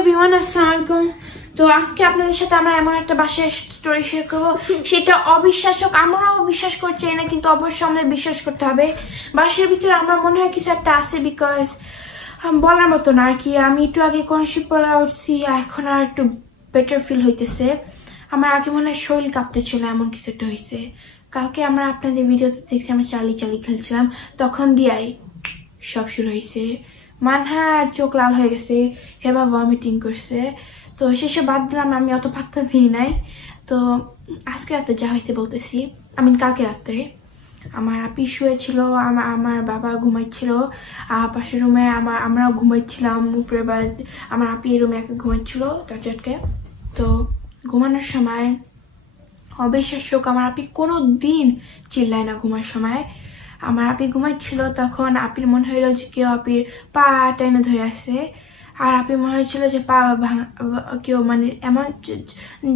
Everyone, আসসালামু আলাইকুম। তো আজকে আপনাদের সাথে আমরা এমন একটা বাসার স্টোরি শেয়ার করবো, সেটা অবিশ্বাসক। আমরাও বিশ্বাস করছি না, কিন্তু অবশ্যই আমাদের বিশ্বাস করতে হবে। বাসার ভিতরে আমার মনে হয় কিছু একটা আছে, বিকজ বলার মতো না আর কি। আমি একটু আগে কনসিপ পড়া উঠছি, এখন আর একটু বেটার ফিল হইতেছে। আমার আগে মনে হয় শরীর কাঁপতেছিল, এমন কিছু একটা হয়েছে। কালকে আমরা আপনাদের ভিডিওতে দেখছি আমরা চালি খেলছিলাম, তখন দিয়াই সব শুরু হয়েছে। মানহা চোখ লাল হয়ে গেছে, হেবা ভমিটিং করছে। তো সেসব বাদ দিলাম, আমি অত পাত্তা দিই নাই। তো আজকে রাতে যা হয়েছে বলতেছি। আমি কালকে রাত্রে আমার আপি শুয়েছিল, আমার বাবা ঘুমাইছিল, পাশের রুমে আমরাও ঘুমাইছিলাম উপরে, বা আমার আপি এই রুমে একা ঘুমাইছিল দরজাটকে। তো ঘুমানোর সময় অবিশ্বাস্যক, আমার আপি কোনো দিন চিল্লায় না ঘুমার সময়। আমার আপি ঘুমাচ্ছিল, তখন আপির মনে হইল যে কেউ আপির পা টেনে ধরে আসে। আর আপি মনে হয়েছিল যে পা কেউ মানে এমন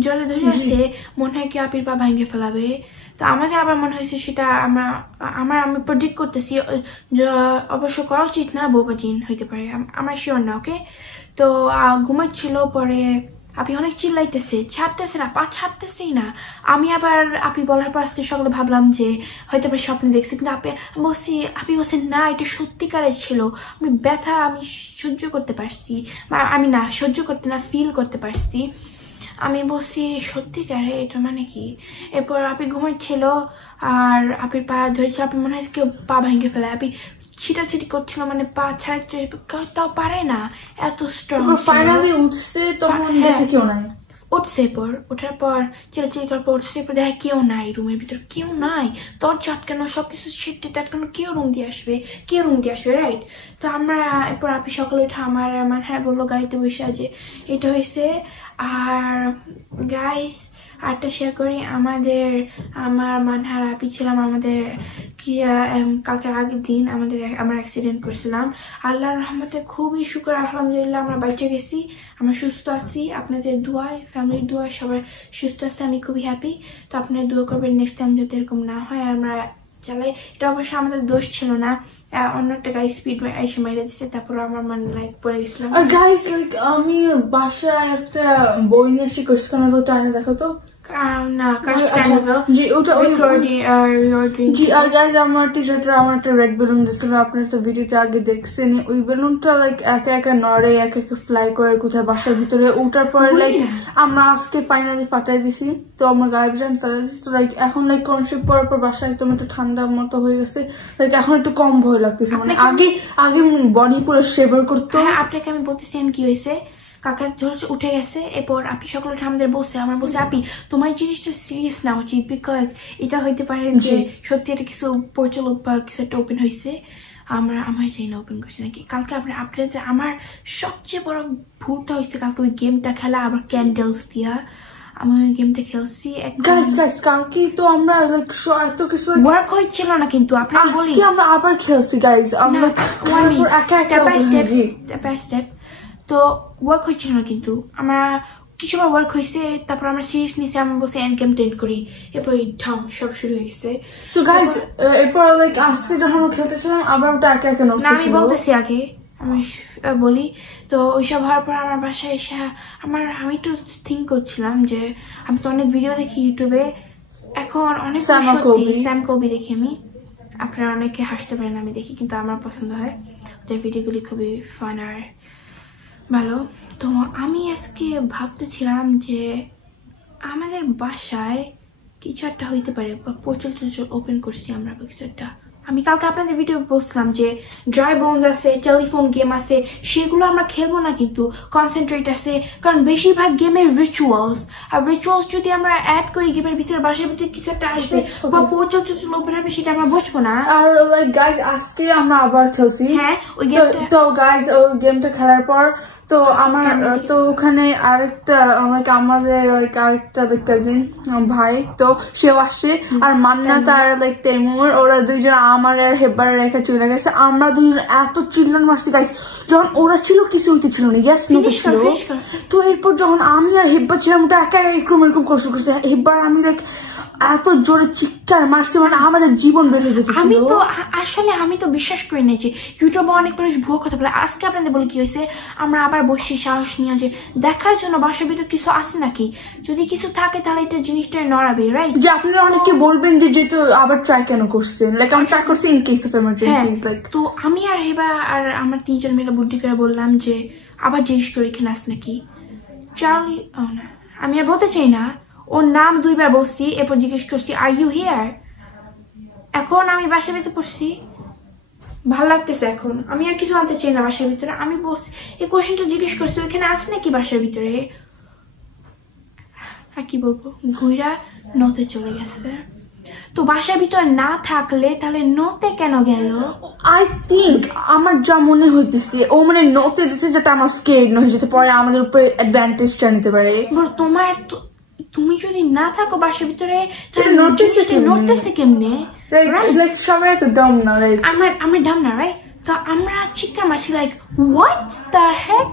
জলে ধরে আসে, মনে হয় কেউ আপির পা ভাঙে ফেলাবে। তো আমাকে আবার মনে হয়েছে সেটা আমি প্রেডিক্ট করতেছি, অবশ্য করা উচিত না, বোবা জিন হইতে পারে, আমার শিওর না। ওকে, তো ঘুমাচ্ছিল, পরে আপনি অনেক চিল্লাইতেছে, ছাড়তেছে না, পা ছাড়তেছেই না। আমি আবার আপনি বলার পর আজকে সকালে ভাবলাম যে হয়তো বা স্বপ্নে দেখছি, কিন্তু আপনি বলছেন না, এটা সত্যিকারের ছিল। আমি ব্যথা আমি সহ্য করতে পারছি, আমি না সহ্য করতে না, ফিল করতে পারছি। আমি বলছি সত্যিকারে, এটা মানে কি? এরপর আপনি ঘুমাচ্ছিল আর আপনি পা ধরেছিল, আপনি মনে হয় কেউ পা ভেঙে ফেলে। আপনি ছিটাছিটি করছিল, মানে পা ছাড়া তাও পারে না, এত স্ট্রং। ফাইনালি উঠছে, তখন দেখে কেউ নাই। উঠছে, পর ওঠার পর চিলাচিলি করার পর উঠছে, এরপর দেখা কেউ নাই, রুমের ভিতর কেউ নাই। দরজা আটকানো, সবকিছু সেটে আটকানো, কেউ রুম দিয়ে আসবে, রাইট? তো আমরা এরপর আপনি সকালে উঠে আমার হ্যাঁ বললো গাড়িতে বসে আছে এটা হয়েছে। আর গাইস আরটা শেয়ার করি, আমার মানহার আপি ছিলাম, আমাদের কি কালকের আগের দিন আমরা অ্যাক্সিডেন্ট করছিলাম। আল্লাহর রহমতে খুবই শুকর, আলহামদুলিল্লাহ আমরা বাইচে গেছি, আমরা সুস্থ আছি। আপনাদের দোয়ায়, ফ্যামিলির দোয়ায় সবাই সুস্থ আছে, আমি খুবই হ্যাপি। তো আপনারা দোয়া করবেন নেক্সট টাইম যাতে এরকম না হয়, আমরা চালাই। এটা অবশ্যই আমাদের দোষ ছিল না, অন্য একটা গাড়ি স্পিড এসে মেরে দিচ্ছে, তারপর আমার মানে লাইক পড়ে গেছিলাম। আর গাইস লাইক আমি বাসায় একটা বই নিয়ে এসে কোর্সকানাবল টাইনে দেখো তো না, কার্সকানাবল জি, ওটা ওই জি। আর গাইস আমার টিচারটা আমার একটা রেড বেলুন দিছিল, আপনারা তো ভিডিওতে আগে দেখছেন। ওই বেলুনটা লাইক একা একা নড়ে, একা একা ফ্লাই করে কোথায় বাসার ভিতরে। ওটার পরে লাইক আমরা আজকে ফাইনালি ফাটাই দিছি, তো আমার গাড়ি জান চালাই দিছি। তো লাইক এখন লাইক কনসেপ্ট পড়ার পর বাসায় একদম একটু ঠান্ডা মতো হয়ে গেছে, লাইক এখন একটু কম ভয় লাগতেছে। মানে আগে বডি পুরো শেভার করতো। হ্যাঁ, আপনাকে আমি বলতেছি কি হয়েছে। কাকা ধরছে উঠে গেছে, এরপর আপনি সকালে উঠে আমাদের বলছে, আপনি তোমার জিনিসটা সিরিয়াস নেওয়া উচিত, বিকজ এটা হইতে পারে যে সত্যি এটা কিছু পরিচালক বা কিছু একটা ওপেন হয়েছে। আমার চাই না ওপেন করছে নাকি। কালকে আপনাদের আমার সবচেয়ে বড় ভুলটা হয়েছে কালকে ওই গেমটা খেলা, আবার ক্যান্ডেলস দিয়া আমি ওই গেমটা খেলছি। কালকে তো আমরা এত কিছু ওয়ার্ক হচ্ছিল না, কিন্তু আজকে আমরা আবার খেলছি গাইজ, আমরা স্টেপ বাই স্টেপ। তো ওয়ার্ক হচ্ছিল না, কিন্তু আমরা কিছু ওয়ার্ক হয়েছে, তারপর আমরা সিরিয়াস নিয়েছি, আমরা বলছি এন্ড গেম টেন্ড করি, এরপর ঢং সব শুরু হয়ে গেছে। তো গাইজ এরপর লাইক আজকে যখন খেলতেছিলাম আবার ওটা একা একা না, আমি বলতেছি আগে আমি বলি। তো ওইসব হওয়ার পর আমার বাসায় এসে আমি একটু থিঙ্ক করছিলাম যে আমি তো অনেক ভিডিও দেখি ইউটিউবে, এখন অনেক স্যাম কবি দেখি আমি। আপনারা অনেকে হাসতে পারেন, আমি দেখি, কিন্তু আমার পছন্দ হয় ওদের ভিডিওগুলি, খুবই ফান আর ভালো। তো আমি আজকে ভাবতেছিলাম যে আমাদের বাসায় কিছু একটা হইতে পারে, বা পোর্টাল ওপেন করছি আমরা বা কিছু একটা। আমি কালকে আপনাদের ভিডিও বলছিলাম যে ড্রাই বোনস আছে, টেলিফোন গেম আছে, সেগুলো আমরা খেলবো না, কিন্তু কনসেন্ট্রেট আছে, কারণ বেশিরভাগ গেমের রিচুয়ালস, আর রিচুয়ালস যদি আমরা অ্যাড করি গেমের ভিতরে, বাসার ভিতরে কিছু একটা আসবে বা পোর্টাল ওপেন হবে, সেটা আমরা বুঝবো না। আর লাইক গাইজ আজকে আমরা আবার খেলছি, হ্যাঁ ওই গেমটা। তো গাইজ ওই গেমটা খেলার পর তো তো ওখানে আরেকটা আমাদের আরেকটা কাজিন ভাই, তো সেও আসছে, আর মান্না তার লাইক তেমুর, ওরা দুইজন আমার আর হেব্বার রেখে চলে গেছে। আমরা দুজন এত চিল্লান মারছি গাইস, যখন ওরা ছিল কিছু হইতে ছিল না, গ্যাস নতুন ছিল। তো এরপর যখন আমি আর হেব্বার ছিলাম, ওটা একা এরকম কষ্ট করছে। হেব্বার আমি লাইক এত জোরে চিৎকার মারছে মানে আমাদের জীবন বের হয়ে যেত। আমি তো বিশ্বাস করি না যে ইউটিউবে অনেক মানুষ ভুয়ো কথা বলে। আজকে আপনাদের বলে কি হয়েছে, আমরা আবার বসে সাহস নিয়ে যে দেখার জন্য বাসার ভিতর কিছু আছে নাকি, যদি কিছু থাকে তাহলে এটা জিনিসটা নড়াবে, রাইট? যে আপনারা অনেকে বলবেন যে যেহেতু আবার ট্রাই কেন করছেন, লাইক আমি ট্রাই করছি in case of emergency. Like তো আমি আর হেবা আর আমার 3-4 মিলে বুদ্ধি করে বললাম যে আবার জিজ্ঞেস করি এখানে আস নাকি। চার্লি, না আমি আর বলতে চাই না, ওর নাম 2 বার বলছি, এরপর জিজ্ঞেস করছি আর ইউ হিয়ার। এখন আমি বাসার ভিতরে পড়ছি, ভাল লাগতেছে, এখন আমি আর কিছু আনতে চাই না বাসার ভিতরে। আমি বলছি এই কোয়েশ্চেনটা জিজ্ঞেস করছি ওইখানে আছে নাকি বাসার ভিতরে, আর কি বলবো, ঘুরা নতে চলে গেছে। তো বাসার ভিতরে না থাকলে তাহলে নতে কেন গেল? আই থিঙ্ক আমার যা মনে হইতেছে ও মানে নতে দিচ্ছে যাতে আমার স্কেয়ার্ড না হয়ে যেতে পারে, আমাদের উপরে অ্যাডভান্টেজটা নিতে পারে। তুমি যদি না থাকো বাসার ভিতরে তাহলে নড়তেছে কেমনে? সবাই তো ডাম না, আমরা ডাম না, রাইট? তো আমরা চিৎকার মারছি লাইক হোয়াট দ্য হেক।